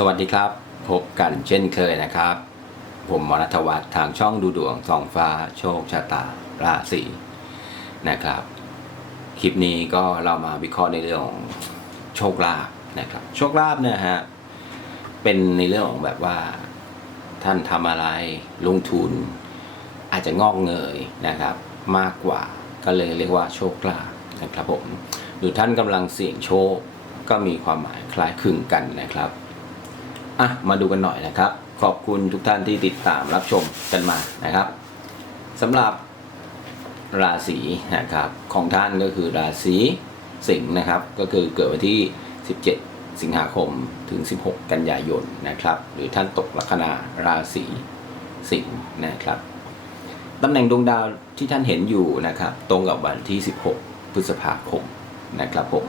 สวัสดีครับ พบกันเช่นเคยนะครับ ผมมนัทวัฒน์ทางช่องดูดวงสองฟ้าโชคชะตาราศีนะครับ คลิปนี้ก็เรามาวิเคราะห์ในเรื่องของโชคลาภนะครับ โชคลาภเนี่ยฮะเป็นในเรื่องของแบบว่า ท่านทำอะไรลงทุน อาจจะงอกเงยนะครับ มากกว่าก็เลยเรียกว่าโชคลาภนะครับผมหรือท่านกำลังเสี่ยงโชคก็มีความหมายคล้ายคลึงกันนะครับ อะมาดูกันหน่อยนะครับ ขอบคุณทุกท่านที่ติดตามรับชมกันมานะครับสำหรับราศีนะครับของท่านก็คือราศีสิงห์นะครับ ก็คือเกิดวันที่ 17 สิงหาคมถึง 16 กันยายนนะครับ หรือท่านตกลัคนาราศีสิงห์นะครับตำแหน่งดวงดาวที่ท่านเห็นอยู่นะครับ ตรงกับวันที่ 16 พฤษภาคมนะครับผม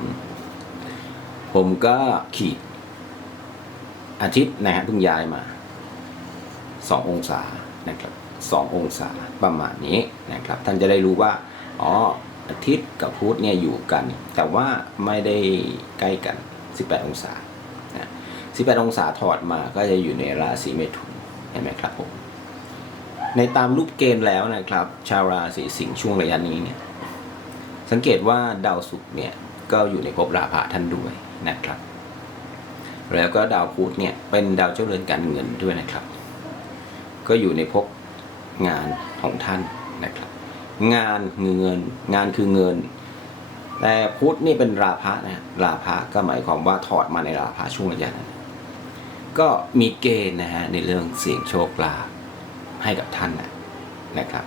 ผมก็ขีด อาทิตย์นะฮะเพิ่งย้ายมาสององศานะครับสององศาประมาณนี้นะครับ ท่านจะได้รู้ว่าอ๋ออาทิตย์กับพุธเนี่ยอยู่กัน แต่ว่าไม่ได้ใกล้กัน 18 องศานะ18 องศาถอดมาก็จะอยู่ในราศีเมถุนเห็นไหมครับผมในตามรูปเกณฑ์แล้วนะครับ ชาวราศีสิงห์ช่วงระยะนี้เนี่ยสังเกตว่าดาวศุกร์เนี่ยก็อยู่ในภพราพะท่านด้วยนะครับ แล้วก็ดาวพุธเนี่ยเป็นดาวเจ้าเรือนการเงินด้วยนะครับ ก็อยู่ในภพงานของท่านนะครับ งานคือเงิน งานคือเงิน แต่พุธนี่เป็นราพะนะราพะก็หมายความว่าถอดมาในราพะช่วงระยะนั้นก็มีเกณฑ์นะฮะในเรื่องเสี่ยงโชคลาภให้กับท่านนะนะครับ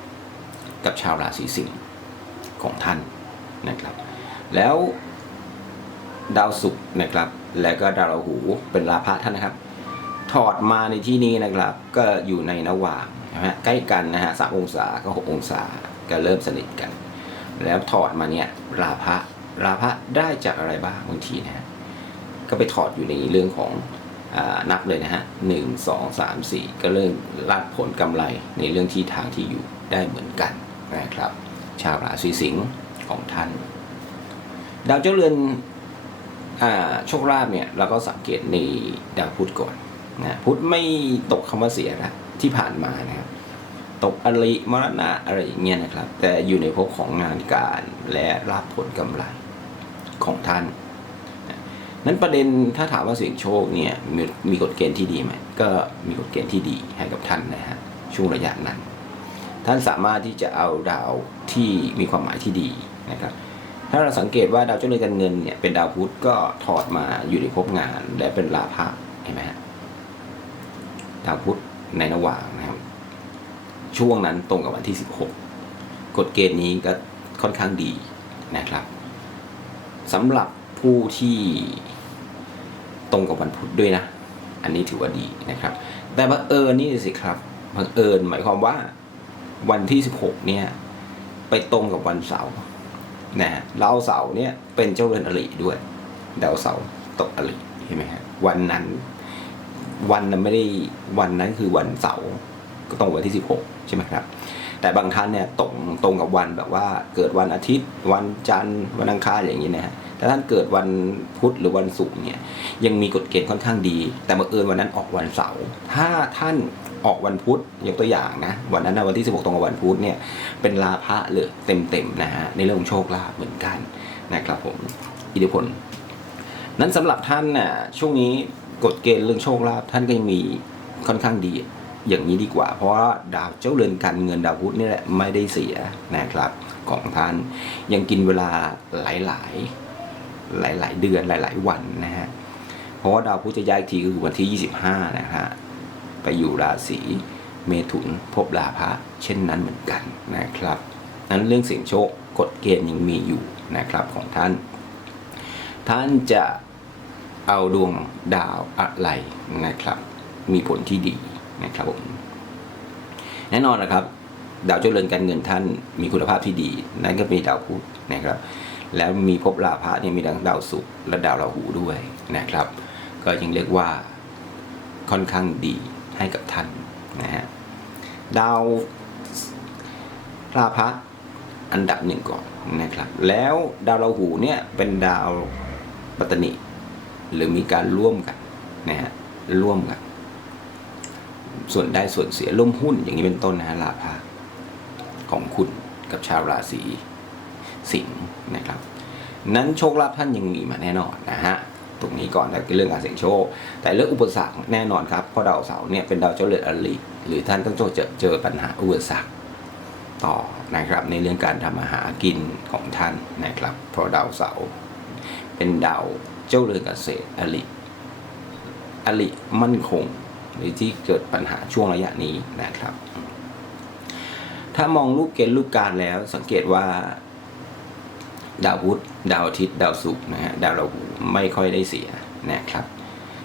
กับชาวราศีสิงห์ของท่านนะครับ แล้ว ดาวศุกร์นะครับ และก็ดาวราหูเป็นราพะท่านนะครับ ถอดมาในที่นี้นะครับ ก็อยู่ในระหว่างนะฮะใกล้กันนะฮะสามองศาก็หกองศาก็เริ่มสนิทกัน แล้วถอดมาเนี่ยราพะราพะได้จากอะไรบ้างบางทีนะฮะก็ไปถอดอยู่ในเรื่องของอานับเลยนะฮะหนึ่งสองสามสี่ก็เริ่มรับผลกำไรในเรื่องที่ทางที่อยู่ได้เหมือนกันนะครับ ชาวราศีสิงห์ของท่าน ดาวเจ้าเรือน โชคลาภเนี่ยเราก็สังเกตในดาวพุธก่อนนะพุธไม่ตกคำว่าเสียนะที่ผ่านมานะครับตกอริมรณะอะไรอย่างเงี้ยนะครับ แต่อยู่ในภพของงานการและรับผลกำไรของท่านนะนั้นประเด็นถ้าถามว่าเสี่ยงโชคเนี่ยมีมีกฎเกณฑ์ที่ดีไหมก็มีกฎเกณฑ์ที่ดีให้กับท่านนะฮะช่วงระยะนั้น ท่านสามารถที่จะเอาดาวที่มีความหมายที่ดีนะครับ ถ้าเราสังเกตว่าดาวเจ้าเรือนการเงินเนี่ยเป็นดาวพุธก็ถอดมาอยู่ในภพงาน และเป็นลาภะเห็นไหมฮะดาวพุธในระหว่างนะครับ ช่วงนั้นตรงกับวันที่ 16 กฎเกณฑ์นี้ก็ค่อนข้างดีนะครับสำหรับผู้ที่ตรงกับวันพุธด้วยนะ อันนี้ถือว่าดีนะครับ แต่บังเอิญนี่สิครับบังเอิญหมายความว่าวันที่ 16 เนี่ย ไปตรงกับวันเสาร์ นะฮะดาวเสาร์เนี่ยเป็นเจ้าเรือนอริด้วยดาวเสาร์ตกอริเห็นไหมฮะวันนั้น วันนั้นไม่ได้วันนั้นคือวันเสาร์ก็ตรงวันที่ 16 ใช่ไหมครับ แต่บางท่านเนี่ยตรงตรงกับวันแบบว่าเกิดวันอาทิตย์ วันจันทร์วันอังคารอย่างนี้นะฮะแต่ท่านเกิดวันพุธหรือวันศุกร์เนี่ยยังมีกฎเกณฑ์ค่อนข้างดี แต่บังเอิญวันนั้นออกวันเสาร์ถ้าท่าน ออกวันพุธยกตัวอย่างนะวันนั้นนะวันที่ 16 ตรงกับวันพุธเนี่ยเป็นลาภะเลยเต็มๆนะฮะในเรื่องโชคลาภเหมือนกันนะครับผมอิทธิพล นั้นสำหรับท่านน่ะช่วงนี้กฎเกณฑ์เรื่องโชคลาภท่านก็ยังมีค่อนข้างดีอย่างนี้ดีกว่า เพราะว่าดาวเจ้าเรือนการเงินดาวพุธนี่แหละไม่ได้เสียนะครับของท่านยังกินเวลาหลายๆหลายๆเดือนหลาย ๆ วันนะฮะเพราะว่าดาวพุธจะย้ายอีกทีก็คือวันที่ 25 นะฮะ ไปอยู่ราศีเมถุนภพลาภะเช่นนั้นเหมือนกันนะครับ นั้นเรื่องเสียงโชคกฎเกณฑ์ยังมีอยู่นะครับของท่าน ท่านจะเอาดวงดาวอะไรนะครับ มีผลที่ดีนะครับผมแน่นอนนะครับ ดาวเจ้าเรือนการเงินท่านมีคุณภาพที่ดี นั่นก็มีดาวพุธนะครับ แล้วมีภพลาภะเนี่ยมีทั้งดาวศุกร์และดาวราหูด้วยนะครับ ก็ยังเรียกว่าค่อนข้างดี ให้กับท่านนะฮะดาวราพะอันดับหนึ่งก่อนนะครับ แล้วดาวราหูเนี่ยเป็นดาวปัตตนิหรือมีการร่วมกันนะฮะร่วมกัน ส่วนได้ส่วนเสียร่วมหุ้นอย่างนี้เป็นต้นนะฮะลาภะของคุณกับชาวราศีสิงห์นะครับ นั้นโชคลาภท่านยังมีมาแน่นอนนะฮะ ตรงนี้ก่อนนะคือเรื่องการเสี่ยงโชค แต่เรื่องอุปสรรคแน่นอนครับเพราะดาวเสาร์เนี่ยเป็นดาวเจ้าเรือนอริหรือท่านต้องเจอเจอปัญหาอุปสรรคต่อนะครับในเรื่องการทำมาหากินของท่านนะครับ เพราะดาวเสาร์เป็นดาวเจ้าเรือนเกษตรอริอริมั่นคงหรือที่เกิดปัญหาช่วงระยะนี้นะครับ ถ้ามองลูกเกณฑ์ลูกการแล้วสังเกตว่าดาวพุธ ดาวอาทิตย์ดาวศุกร์นะฮะดาวเราหูไม่ค่อยได้เสียนะครับ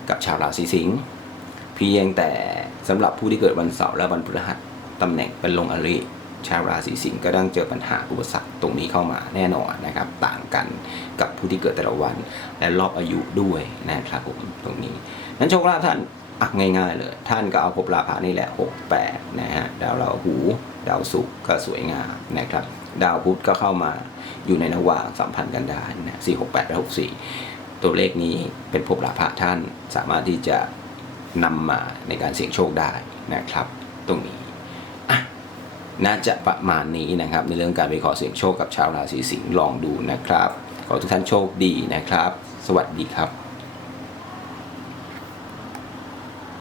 กับชาวราศีสิงห์เพียงแต่สำหรับผู้ที่เกิดวันเสาร์และวันพฤหัสตำแหน่งเป็นลงอริชาวราศีสิงห์ก็ต้องเจอปัญหาอุปสรรคตรงนี้เข้ามาแน่นอนนะครับ ต่างกันกับผู้ที่เกิดแต่ละวัน และรอบอายุด้วยนะครับผมตรงนี้นั้นโชคลาภท่านอะง่ายๆเลย ท่านก็เอาภพลาภะนี่แหละ 68 นะฮะดาวราหูดาวศุกร์ก็สวยงามนะครับ ดาวพุธก็เข้ามาอยู่ในระหว่างสัมพันธ์กันได้นะ4 6 8และ64ตัวเลขนี้เป็นภพลาภะท่านสามารถที่จะนำมาในการเสี่ยงโชคได้นะครับ ตรงนี้น่าจะประมาณนี้นะครับ ในเรื่องการวิเคราะห์เสี่ยงโชคกับชาวราศีสิงห์ลองดูนะครับ ขอทุกท่านโชคดีนะครับ สวัสดีครับ